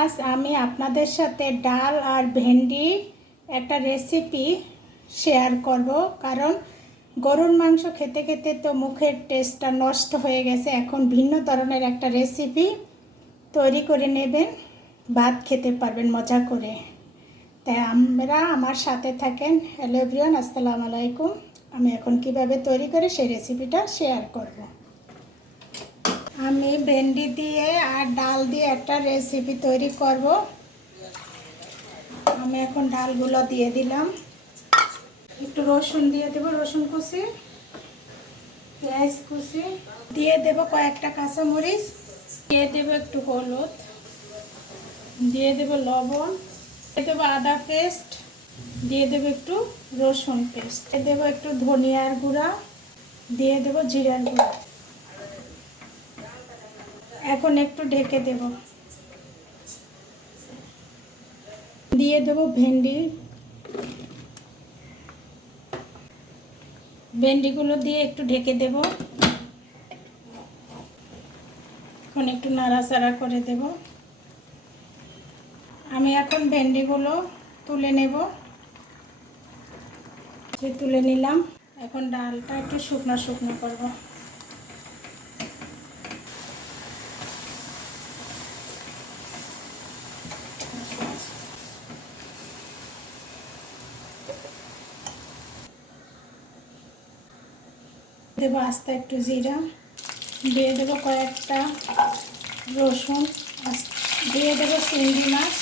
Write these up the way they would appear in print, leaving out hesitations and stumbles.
আজ আমি আপনাদের সাথে ডাল আর ভেন্ডি একটা রেসিপি শেয়ার করব। কারণ গরুর মাংস খেতে খেতে তো মুখের টেস্টটা নষ্ট হয়ে গেছে। এখন ভিন্ন ধরনের একটা রেসিপি তৈরি করে নেবেন, ভাত খেতে পারবেন মজা করে। তাই আমরা আমার সাথে থাকেন। হ্যালো এভরিওয়ান, আসসালামু আলাইকুম। আমি এখন কিভাবে তৈরি করি সেই রেসিপিটা শেয়ার করব। আমি ভেন্ডি দিয়ে আর ডাল দিয়ে একটা রেসিপি তৈরি করব। আমি এখন ডালগুলো দিয়ে দিলাম, একটু রসুন দিয়ে দেব, রসুন কুচি, পেঁয়াজ কুচি দিয়ে দেব, কয়েকটা কাঁচামরিচ দিয়ে দেব, একটু হলুদ দিয়ে দেব, লবণ দিয়ে দেবো, আদা পেস্ট দিয়ে দেবো, একটু রসুন পেস্ট দিয়ে দেবো, একটু ধনিয়ার গুঁড়া দিয়ে দেবো, জিরার গুঁড়া। এখন একটু ঢেকে দেব, দিয়ে দেবো ভেন্ডিগুলো দিয়ে একটু ঢেকে দেব। এখন একটু নাড়াচাড়া করে দেব। আমি এখন ভেন্ডিগুলো তুলে নেব, তুলে নিলাম। এখন ডালটা একটু শুকনো শুকনো করব। দেবো আস্তে একটু জিরা, দিয়ে দেবো কয়েকটা রসুন, দিয়ে দেবো চিংড়ি মাছ,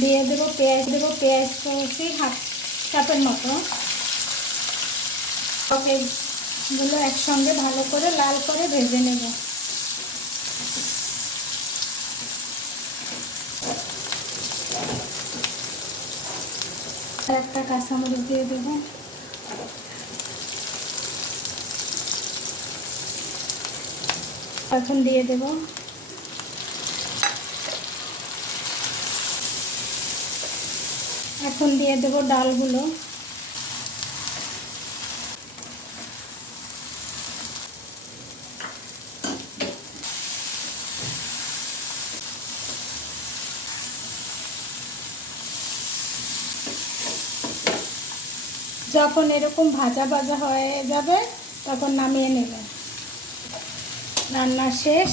দিয়ে দেবো পেঁয়াজ কুচি হাফ কাপের মতো। এগুলো একসঙ্গে ভালো করে লাল করে ভেজে নেব। একটা কাঁচামরিচ দিয়ে দেবো, এখন দিয়ে দেব ডালগুলো। যখন এরকম ভাজা ভাজা হয়ে যাবে তখন নামিয়ে নেবেন। রান্না শেষ।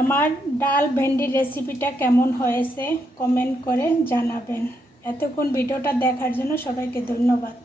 আমার ডাল ভেন্ডির রেসিপিটা কেমন হয়েছে কমেন্ট করে জানাবেন। এতক্ষণ ভিডিওটা দেখার জন্য সবাইকে ধন্যবাদ।